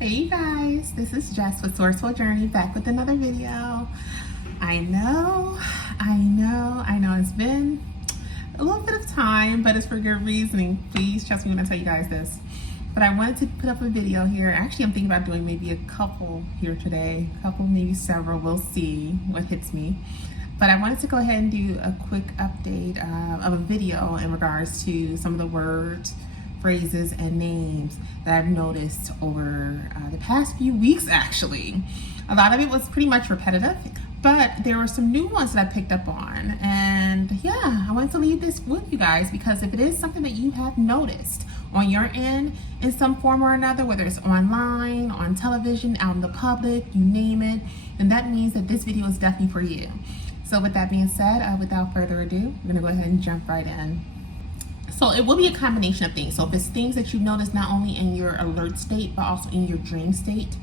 Hey you guys, this is Jess with Sourceful Journey, back with another video. I know it's been a little bit of time, but it's for good reasoning. Please trust me when I tell you guys this. But I wanted to put up a video here. Actually, I'm thinking about doing maybe a couple here today. A couple, maybe several. We'll see what hits me. But I wanted to go ahead and do a quick update of a video in regards to some of the words, phrases, and names that I've noticed over the past few weeks. Actually, a lot of it was pretty much repetitive, but there were some new ones that I picked up on, and yeah, I wanted to leave this with you guys because if it is something that you have noticed on your end in some form or another, whether it's online, on television, out in the public, you name it, then that means that this video is definitely for you. So with that being said, without further ado, we're gonna go ahead and jump right in. So it will be a combination of things. So if it's things that you notice not only in your alert state, but also in your dream state,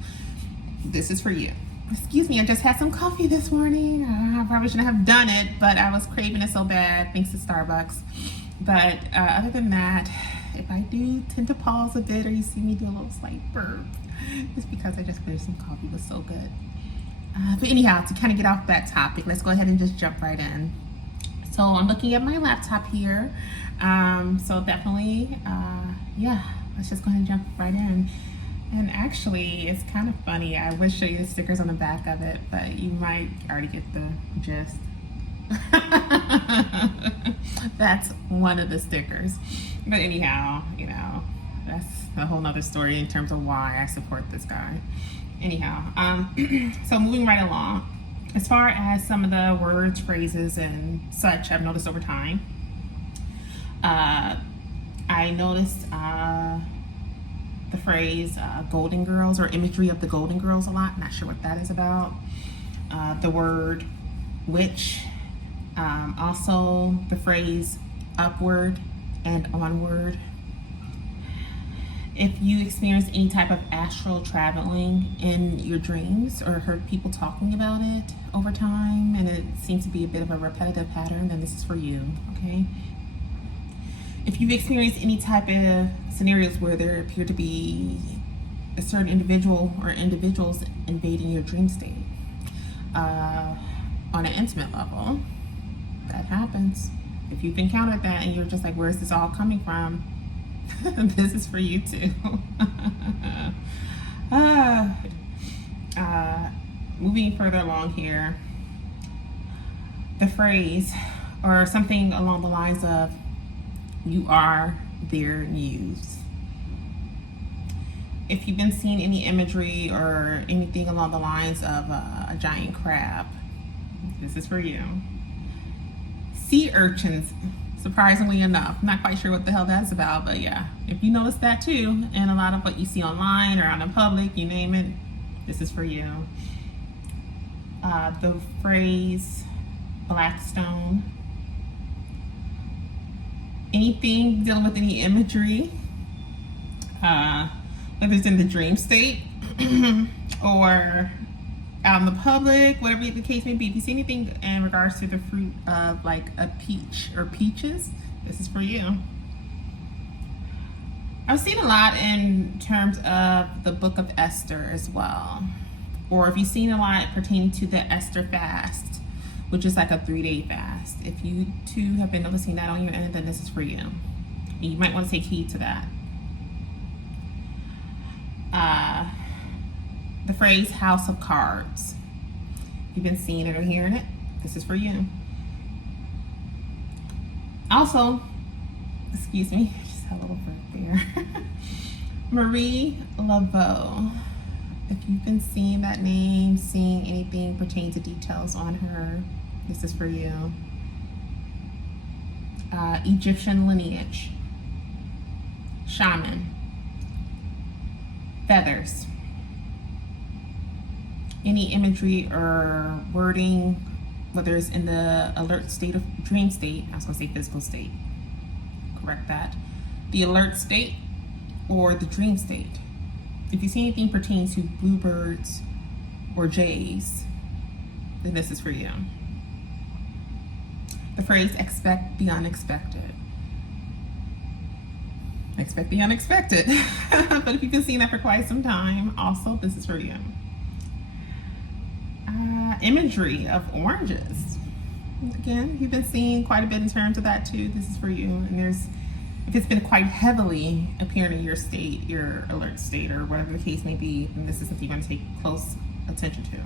this is for you. Excuse me, I just had some coffee this morning. I probably shouldn't have done it, but I was craving it so bad thanks to Starbucks. But other than that, if I do tend to pause a bit or you see me do a little slight burp, it's because I just finished some coffee. It was so good. But anyhow, to kind of get off that topic, let's go ahead and just jump right in. So I'm looking at my laptop here. So definitely, yeah, let's just go ahead and jump right in. And actually, it's kind of funny. I would show you the stickers on the back of it, but you might already get the gist. That's one of the stickers. But anyhow, you know, that's a whole nother story in terms of why I support this guy. Anyhow, so moving right along, as far as some of the words, phrases, and such I've noticed over time, I noticed the phrase Golden Girls, or imagery of the Golden Girls, a lot. Not sure what that is about. The word witch, also the phrase upward and onward. If you experience any type of astral traveling in your dreams or heard people talking about it over time and it seems to be a bit of a repetitive pattern, then this is for you, okay? If you've experienced any type of scenarios where there appear to be a certain individual or individuals invading your dream state on an intimate level, that happens. If you've encountered that and you're just like, where's this all coming from? This is for you too. Moving further along here, the phrase or something along the lines of, you are their muse. If you've been seeing any imagery or anything along the lines of a giant crab, this is for you. Sea urchins, surprisingly enough, I'm not quite sure what the hell that's about, but yeah, if you notice that too, and a lot of what you see online or out in public, you name it, this is for you. The phrase Blackstone, anything dealing with any imagery, whether it's in the dream state or out in the public, whatever the case may be. If you see anything in regards to the fruit of like a peach or peaches, this is for you. I've seen a lot in terms of the book of Esther as well. Or if you've seen a lot pertaining to the Esther fast, which is like a 3-day fast. If you too have been noticing that on your end, then this is for you. You might want to take heed to that. The phrase house of cards. If you've been seeing it or hearing it, this is for you. Also, excuse me, I just had a little burp there. Marie Laveau. If you've been seeing that name, seeing anything pertaining to details on her, this is for you. Egyptian lineage. Shaman. Feathers. Any imagery or wording, whether it's in the alert state of dream state, I was gonna say physical state, correct that. The alert state or the dream state. If you see anything pertaining to bluebirds or jays, then this is for you. The phrase expect the unexpected. Expect the unexpected. But if you've been seeing that for quite some time, also this is for you. Imagery of oranges. Again, you've been seeing quite a bit in terms of that too. This is for you. And if it's been quite heavily appearing in your state, your alert state, or whatever the case may be, then this is something you're going to take close attention to.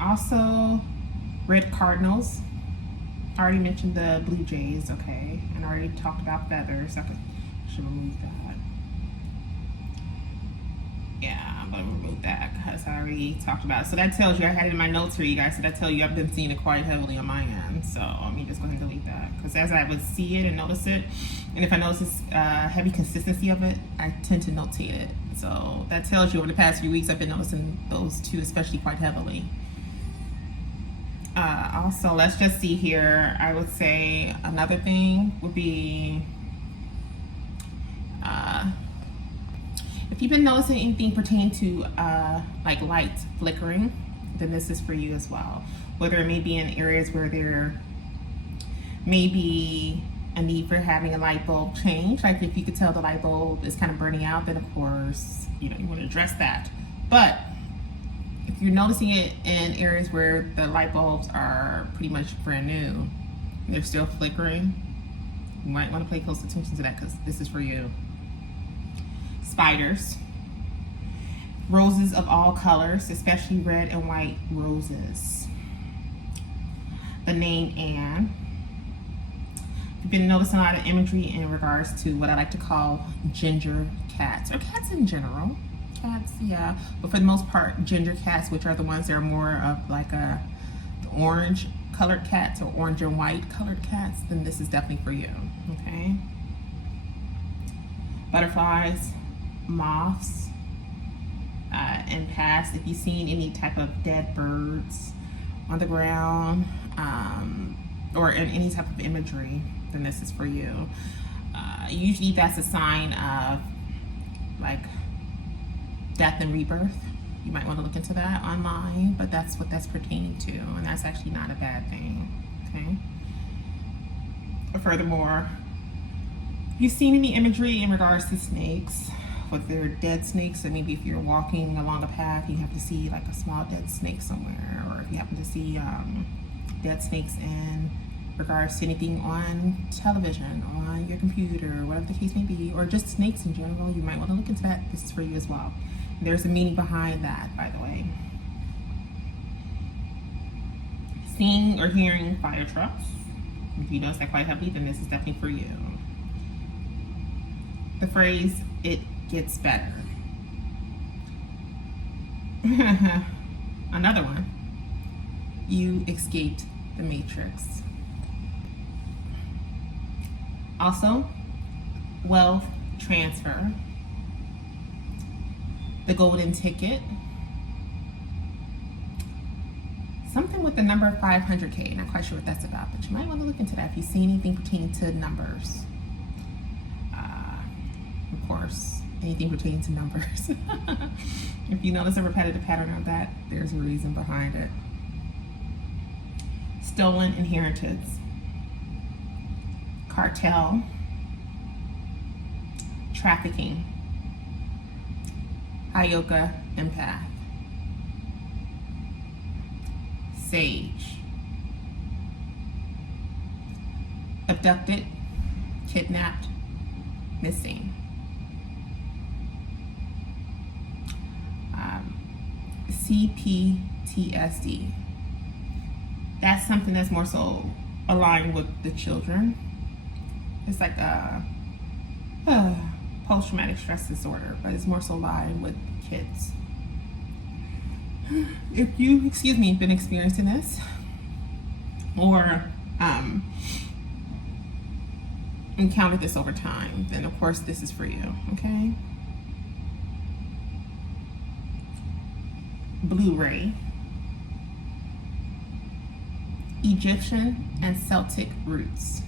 Also, red cardinals. I already mentioned the blue jays, okay, and I already talked about feathers. I should remove that. Yeah, I'm gonna remove that because I already talked about it. So that tells you, I had it in my notes for you guys, so that tells you I've been seeing it quite heavily on my end. So let me just go ahead and delete that, because as I would see it and notice it, and if I notice this heavy consistency of it, I tend to notate it. So that tells you over the past few weeks I've been noticing those two especially quite heavily. Also, let's just see here. I would say another thing would be if you've been noticing anything pertaining to like lights flickering, then this is for you as well. Whether it may be in areas where there may be a need for having a light bulb change, like if you could tell the light bulb is kind of burning out, then of course, you want to address that. But if you're noticing it in areas where the light bulbs are pretty much brand new, and they're still flickering, you might want to pay close attention to that, because this is for you. Spiders. Roses of all colors, especially red and white roses. The name Anne. You've been noticing a lot of imagery in regards to what I like to call ginger cats, or cats in general. Cats, yeah, but for the most part, ginger cats, which are the ones that are more of like the orange colored cats or orange and white colored cats, then this is definitely for you, okay? Butterflies, moths, and past, if you've seen any type of dead birds on the ground, or in any type of imagery, then this is for you. Usually that's a sign of like death and rebirth. You might want to look into that online, but that's what that's pertaining to, and that's actually not a bad thing, okay? Furthermore, if you've seen any imagery in regards to snakes, whether they're dead snakes, or maybe if you're walking along a path, you have to see like a small dead snake somewhere, or if you happen to see dead snakes in regards to anything on television, on your computer, whatever the case may be, or just snakes in general, you might want to look into that. This is for you as well. There's a meaning behind that, by the way. Seeing or hearing fire trucks. If you notice that quite heavily, then this is definitely for you. The phrase, it gets better. Another one. You escaped the matrix. Also, wealth transfer. The golden ticket. Something with the number 500K. Not quite sure what that's about, but you might want to look into that if you see anything pertaining to numbers. Of course, anything pertaining to numbers. If you notice a repetitive pattern of that, there's a reason behind it. Stolen inheritance. Cartel. Trafficking. Hayoka empath. Sage. Abducted, kidnapped, missing. CPTSD. That's something that's more so aligned with the children. It's like a post-traumatic stress disorder, but it's more so aligned with kids. If you, been experiencing this, or encountered this over time, then of course this is for you, okay? Blu-ray. Egyptian and Celtic roots.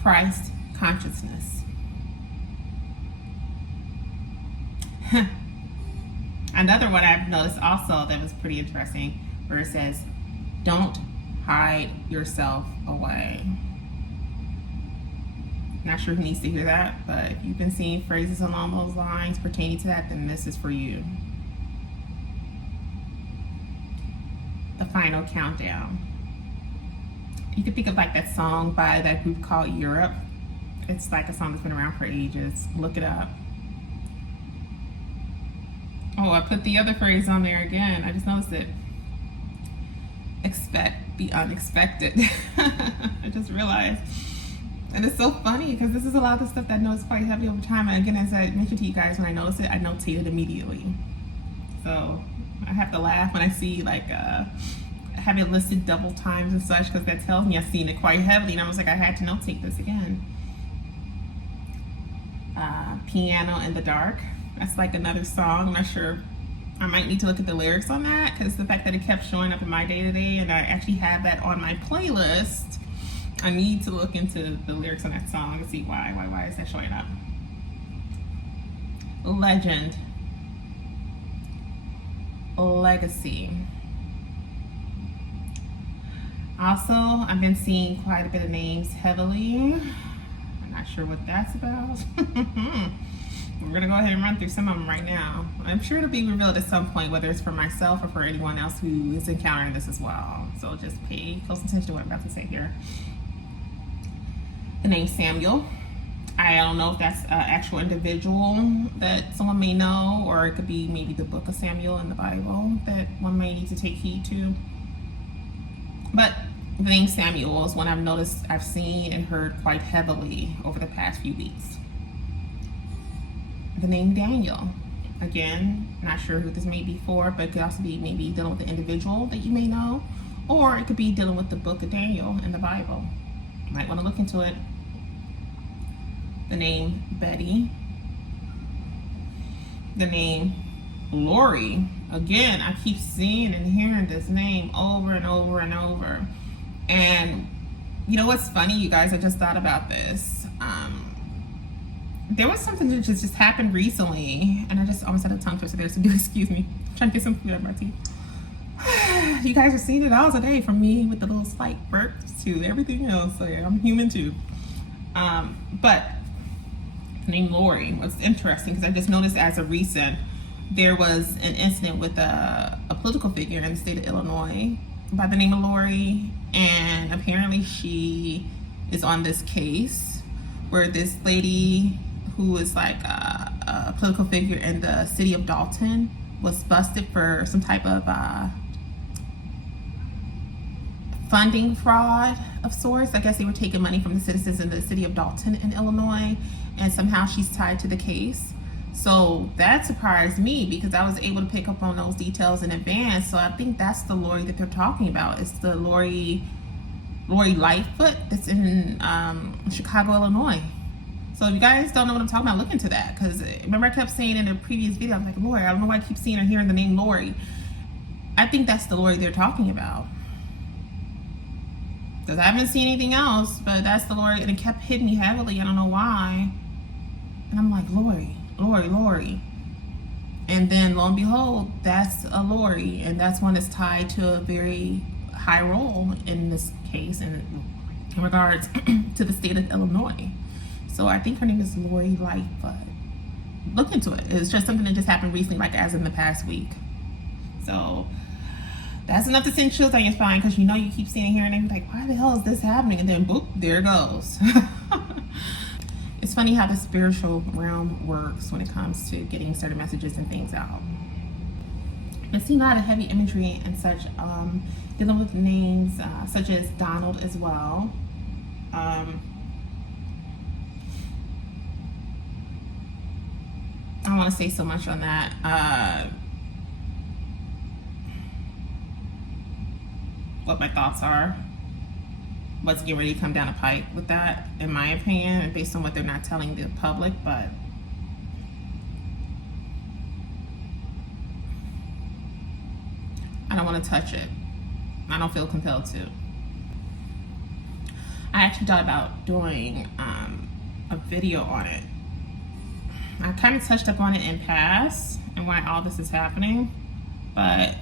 Christ consciousness. Another one I've noticed also that was pretty interesting, where it says, don't hide yourself away. Not sure who needs to hear that, but if you've been seeing phrases along those lines pertaining to that, then this is for you. The final countdown. You can think of like that song by that group called Europe. It's like a song that's been around for ages. Look it up. Oh, I put the other phrase on there again. I just noticed it. Expect the unexpected. I just realized. And it's so funny because this is a lot of the stuff that I know is quite heavy over time. And again, as I mentioned to you guys, when I notice it, I notate it immediately. So I have to laugh when I see like have it listed double times and such, because that tells me I've seen it quite heavily. And I was like, I had to notate this again. Piano in the Dark. That's like another song. I'm not sure. I might need to look at the lyrics on that, because the fact that it kept showing up in my day-to-day and I actually have that on my playlist, I need to look into the lyrics on that song and see why is that showing up. Legend. Legacy. Also, I've been seeing quite a bit of names heavily. I'm not sure what that's about. We're gonna go ahead and run through some of them right now. I'm sure it'll be revealed at some point, whether it's for myself or for anyone else who is encountering this as well. So just pay close attention to what I'm about to say here. The name Samuel. I don't know if that's an actual individual that someone may know, or it could be maybe the book of Samuel in the Bible that one may need to take heed to. But the name Samuel is one I've seen and heard quite heavily over the past few weeks. The name Daniel. Again, not sure who this may be for, but it could also be maybe dealing with the individual that you may know, or it could be dealing with the book of Daniel in the Bible. Might want to look into it. The name Betty. The name Lori. Again, I keep seeing and hearing this name over and over and over. And you know what's funny, you guys? I just thought about this. There was something that just happened recently, and I just almost had a tongue twister there, so do excuse me. I'm trying to get some food out of my teeth. You guys are seeing it all today, from me with the little slight burps to everything else. So yeah, I'm human too. But the name Lori was interesting because I just noticed as of recent, there was an incident with a political figure in the state of Illinois by the name of Lori, and apparently she is on this case where this lady who is like a political figure in the city of Dalton was busted for some type of funding fraud of sorts. I guess they were taking money from the citizens in the city of Dalton in Illinois, and somehow she's tied to the case. So that surprised me because I was able to pick up on those details in advance. So I think that's the Lori that they're talking about. It's the Lori Lightfoot that's in Chicago, Illinois. So if you guys don't know what I'm talking about, look into that. Because remember I kept saying in a previous video, I was like, Lori, I don't know why I keep seeing or hearing the name Lori. I think that's the Lori they're talking about. Because I haven't seen anything else, but that's the Lori, and it kept hitting me heavily. I don't know why. And I'm like, Lori. And then lo and behold, that's a Lori, and that's one that's tied to a very high role in this case in regards to the state of Illinois. So I think her name is Lori Lightfoot. Look into it. It's just something that just happened recently, like as in the past week. So that's enough to send chills on your spine, because you know you keep seeing and hearing and you're like, why the hell is this happening? And then boop, there it goes. It's funny how the spiritual realm works when it comes to getting certain messages and things out. I've seen a lot of heavy imagery and such, dealing with names such as Donald as well. I don't want to say so much on that. What my thoughts are, what's getting ready to come down the pipe with that, in my opinion, and based on what they're not telling the public, but I don't want to touch it. I don't feel compelled to. I actually thought about doing a video on it. I kind of touched up on it in past and why all this is happening, but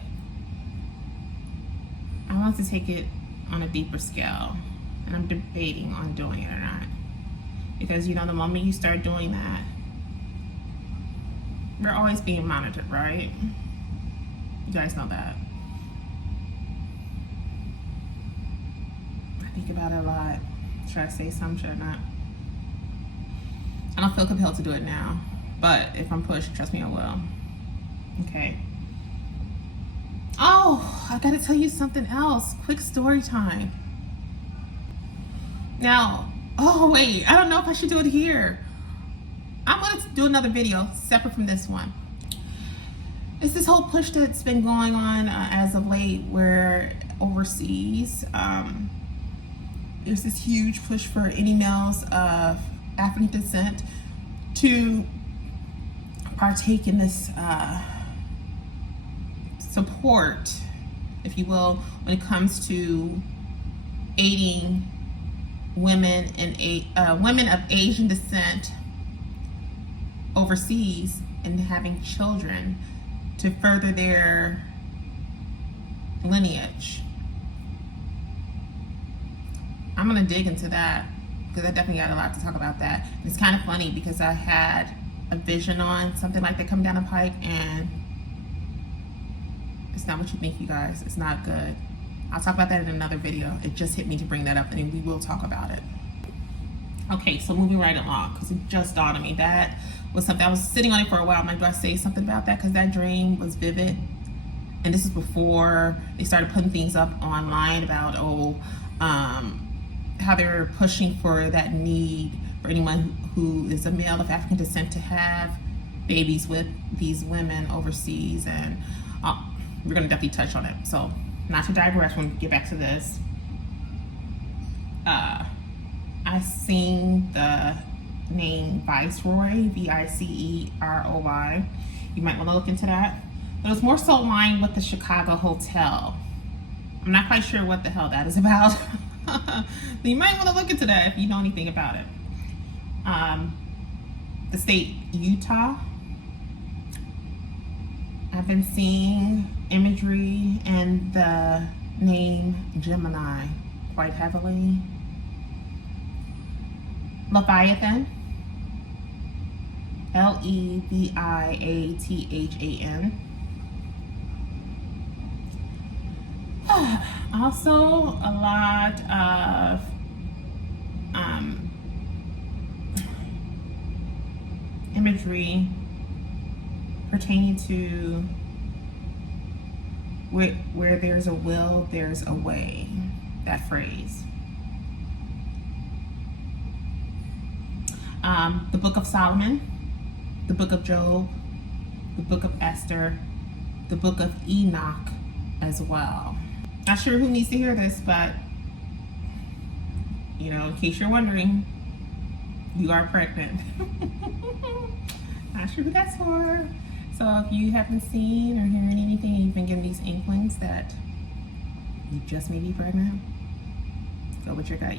I want to take it on a deeper scale, and I'm debating on doing it or not. Because, you know, the moment you start doing that, we're always being monitored, right? You guys know that. I think about it a lot. Should I say something? Should I not? I don't feel compelled to do it now, but if I'm pushed, trust me, I will. Okay. Oh, I gotta tell you something else. Quick story time. Now, oh wait, I don't know if I should do it here. I'm gonna do another video separate from this one. It's this whole push that's been going on as of late, where overseas, there's this huge push for any males of African descent to partake in this support, if you will, when it comes to aiding women and women of Asian descent overseas and having children to further their lineage. I'm gonna dig into that because I definitely got a lot to talk about that. And it's kind of funny because I had a vision on something like that come down the pike, and it's not what you think, you guys. It's not good. I'll talk about that in another video. It just hit me to bring that up, and we will talk about it. Okay, so moving right along, because it just dawned on me. That was something, I was sitting on it for a while. I'm like, do I say something about that? Because that dream was vivid. And this is before they started putting things up online about, how they were pushing for that need for anyone who is a male of African descent to have babies with these women overseas. And we're going to definitely touch on it. So, not to digress, when we get back to this, I seen the name Viceroy, Viceroy. You might want to look into that. But it's more so aligned with the Chicago Hotel. I'm not quite sure what the hell that is about. You might want to look into that if you know anything about it. The state Utah. I've been seeing imagery and the name Gemini quite heavily. Leviathan. Leviathan. Also, a lot of imagery pertaining to where there's a will, there's a way. That phrase. The Book of Solomon, the Book of Job, the Book of Esther, the Book of Enoch as well. Not sure who needs to hear this, but, you know, in case you're wondering, you are pregnant. Not sure who that's for. So if you haven't seen or hearing anything and you've been getting these inklings that you just may be pregnant, go with your gut.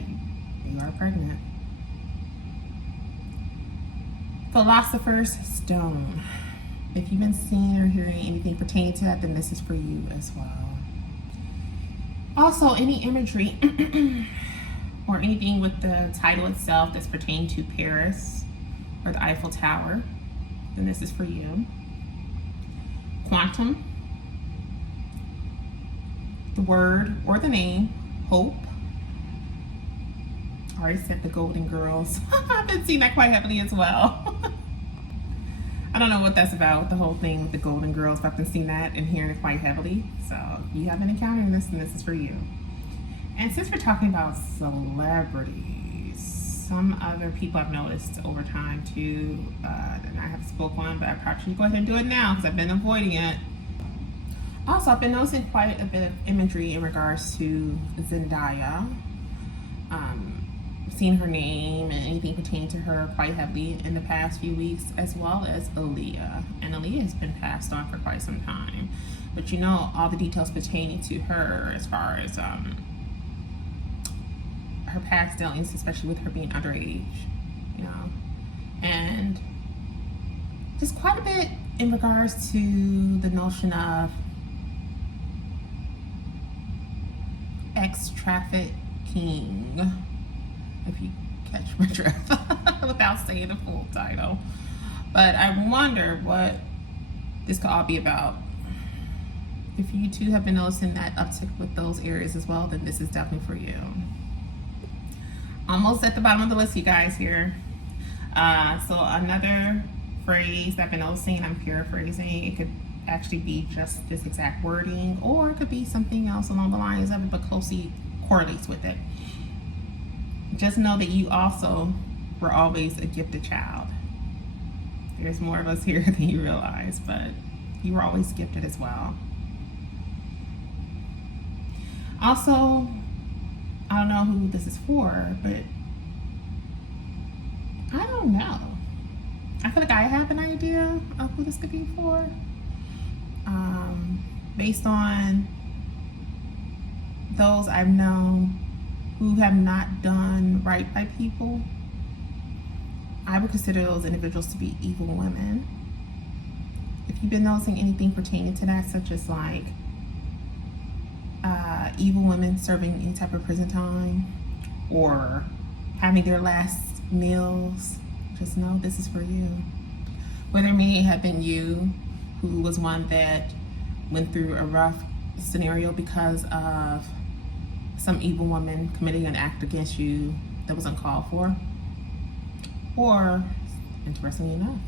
You are pregnant. Philosopher's Stone. If you've been seeing or hearing anything pertaining to that, then this is for you as well. Also, any imagery or anything with the title itself that's pertaining to Paris or the Eiffel Tower, then this is for you. Quantum. The word or the name, hope. I already said the Golden Girls. I've been seeing that quite heavily as well. I don't know what that's about with the whole thing with the Golden Girls, but I've been seeing that and hearing it quite heavily. So if you haven't encountered this, then this is for you. And since we're talking about celebrities, some other people I've noticed over time too, that I have spoke on, but I probably should go ahead and do it now because I've been avoiding it. Also, I've been noticing quite a bit of imagery in regards to Zendaya. Seen her name and anything pertaining to her quite heavily in the past few weeks, as well as Aaliyah. And Aaliyah has been passed on for quite some time. But you know, all the details pertaining to her as far as her past dealings, especially with her being underage, you know. And just quite a bit in regards to the notion of sex trafficking, if you catch my drift, without saying the full title. But I wonder what this could all be about. If you too have been noticing that uptick with those areas as well, then this is definitely for you. Almost at the bottom of the list, you guys, here. So another phrase that I've been noticing, I'm paraphrasing, it could actually be just this exact wording, or it could be something else along the lines of it, but closely correlates with it. Just know that you also were always a gifted child. There's more of us here than you realize, but you were always gifted as well. Also, I don't know who this is for, but I don't know. I feel like I have an idea of who this could be for. Based on those I've known who have not done right by people, I would consider those individuals to be evil women. If you've been noticing anything pertaining to that, such as like evil women serving any type of prison time or having their last meals, just know this is for you. Whether it may have been you who was one that went through a rough scenario because of some evil woman committing an act against you that was uncalled for, or, interestingly enough,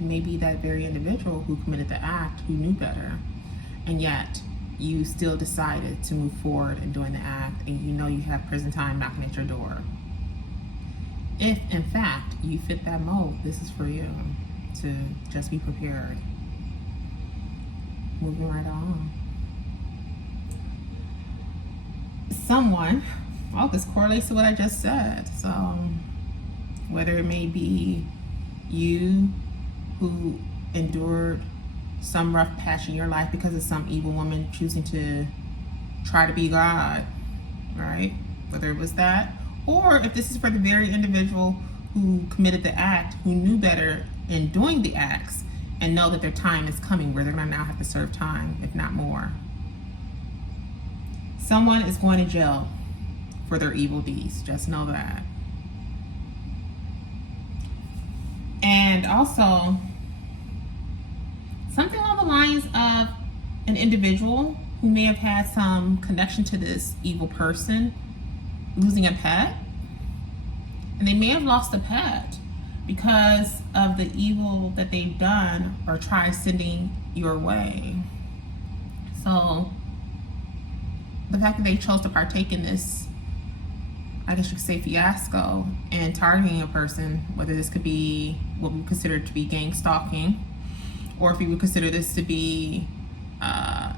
it may be that very individual who committed the act who knew better, and yet you still decided to move forward in doing the act, and you know you have prison time knocking at your door. If, in fact, you fit that mold, this is for you to just be prepared. Moving right on. Someone, well, this correlates to what I just said. So, whether it may be you who endured some rough patch in your life because of some evil woman choosing to try to be God, right? Whether it was that, or if this is for the very individual who committed the act, who knew better in doing the acts, and know that their time is coming where they're gonna now have to serve time, if not more. Someone is going to jail for their evil deeds, just know that. And also, something along the lines of an individual who may have had some connection to this evil person losing a pet, and they may have lost a pet because of the evil that they've done or tried sending your way. So the fact that they chose to partake in this, I guess you could say, fiasco and targeting a person, whether this could be what we consider to be gang stalking, or if you would consider this to be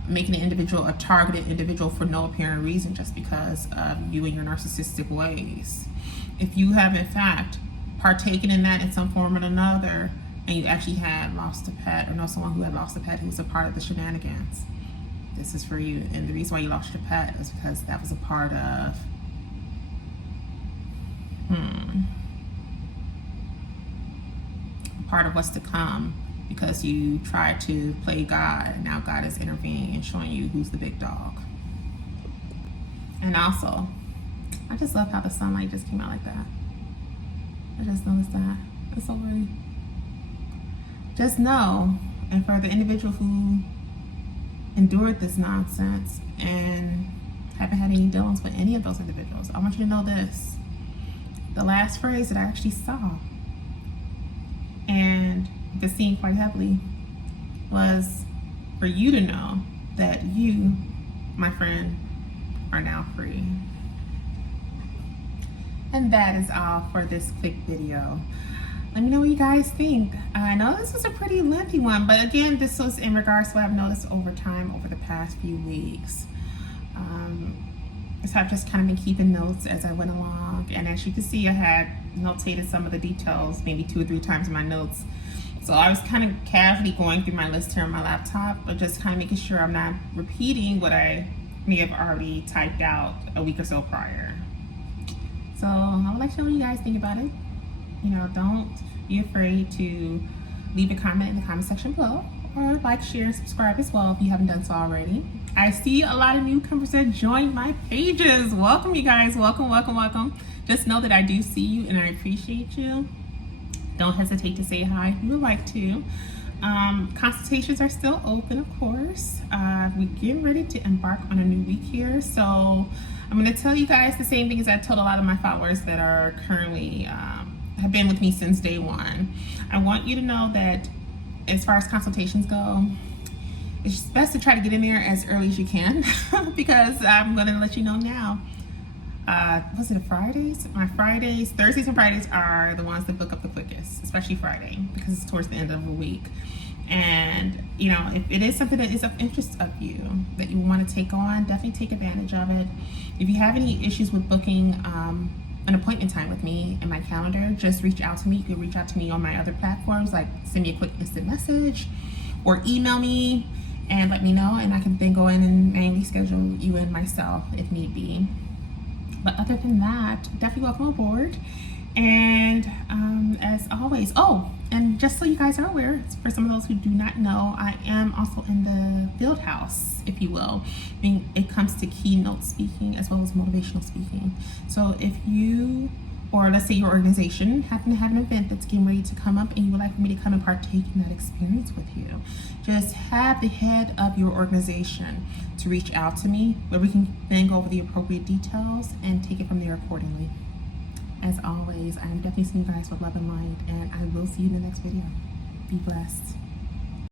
making an individual a targeted individual for no apparent reason, just because of you and your narcissistic ways. If you have in fact partaken in that in some form or another, and you actually had lost a pet or know someone who had lost a pet who was a part of the shenanigans, this is for you. And the reason why you lost your pet is because that was a part of part of what's to come, because you tried to play God, and now God is intervening and showing you who's the big dog. And also, I just love how the sunlight just came out like that. I just noticed that. It's so pretty. Just know, and for the individual who endured this nonsense and haven't had any dealings with any of those individuals, I want you to know this. The last phrase that I actually saw and the scene quite heavily was for you to know that you, my friend, are now free. And that is all for this quick video. Let me know what you guys think. I know this was a pretty lengthy one, but again, this was in regards to what I've noticed over time over the past few weeks. So I've just kind of been keeping notes as I went along, and as you can see, I had notated some of the details maybe 2 or 3 times in my notes. So I was kind of casually going through my list here on my laptop, but just kind of making sure I'm not repeating what I may have already typed out a week or so prior. So I would like to know what you guys think about it. You know, don't be afraid to leave a comment in the comment section below, or like, share, and subscribe as well if you haven't done so already. I see a lot of newcomers that joined my pages. Welcome, you guys. Welcome, welcome, welcome. Just know that I do see you and I appreciate you. Don't hesitate to say hi if you would like to. Consultations are still open, of course. We're getting ready to embark on a new week here. So I'm going to tell you guys the same thing as I told a lot of my followers that are currently, have been with me since day one. I want you to know that as far as consultations go, it's best to try to get in there as early as you can because I'm going to let you know now. Was it Fridays? My Fridays, Thursdays and Fridays are the ones that book up the quickest, especially Friday because it's towards the end of the week. And you know, if it is something that is of interest of you that you want to take on, definitely take advantage of it. If you have any issues with booking an appointment time with me in my calendar, just reach out to me. You can reach out to me on my other platforms, like send me a quick instant message or email me and let me know, and I can then go in and manually schedule you in myself if need be. But other than that, definitely welcome aboard. And as always, oh, and just so you guys are aware, for some of those who do not know, I am also in the field house, if you will, when it comes to keynote speaking as well as motivational speaking. So if you, or let's say your organization, happen to have an event that's getting ready to come up and you would like for me to come and partake in that experience with you, just have the head of your organization to reach out to me where we can then go over the appropriate details and take it from there accordingly. As always, I am definitely seeing you guys with love and light, and I will see you in the next video. Be blessed.